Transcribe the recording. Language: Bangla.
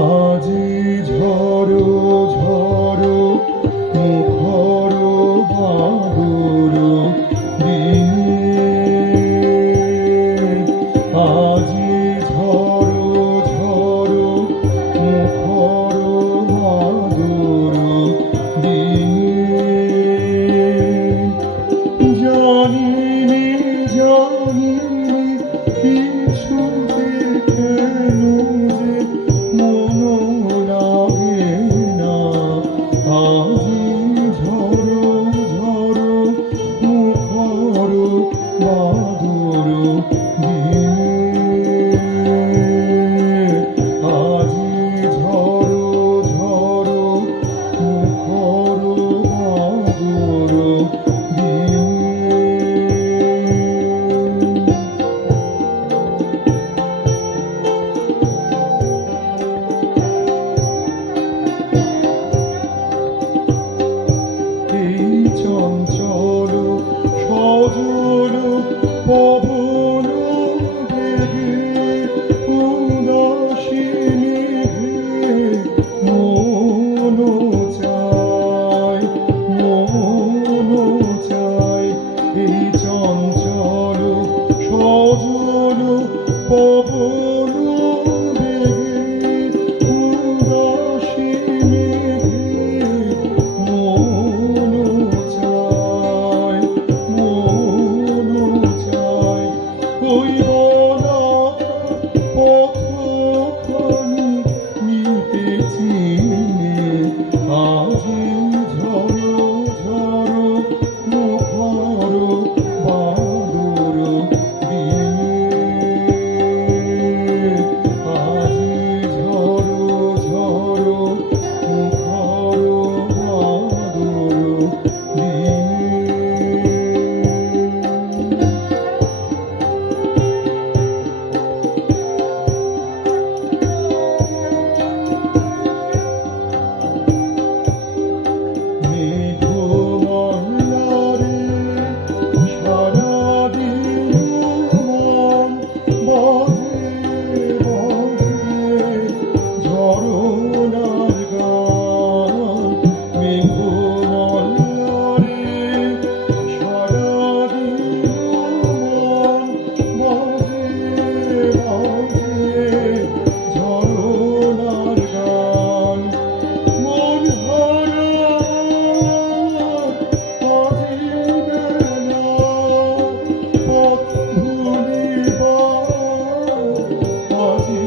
আজি ঝড়ো ঝড়ো মুখর বাদুর দিনে, আজি ঝড়ো ঝড়ো মুখর বাদুর দিনে, জানিনি জানিনি কিছুতে কেন যে মন লাগে না, আজি ঝড়ো ঝড়ো মুখর বাদুর দিনে, আজি ঝড়ো ঝড়ো মুখর বাদুর দিনে। এই চঞ্চল সজল পবন বেগে উদাসী মেঘে মন চায়, মন চায়। এই চঞ্চল সজল পবন বেগে উদাসী মেঘে মন চায়, মন চায়। ওই বলা পথখানি নিতে চিনে, আজি ঝড়ো ঝড়ো মুখর বাদুর দিনে, আজি ঝড়ো ঝড়ো মুখর বাদুর দিনে। মেঘমালারে সারাদিন মন বাজে বাজে ঝরনার গান, মেঘমালারে সারাদিন মন বাজে বাজে ঝরনার গান, মন হারা আজি বেলা পথ ভুলিবার, আজি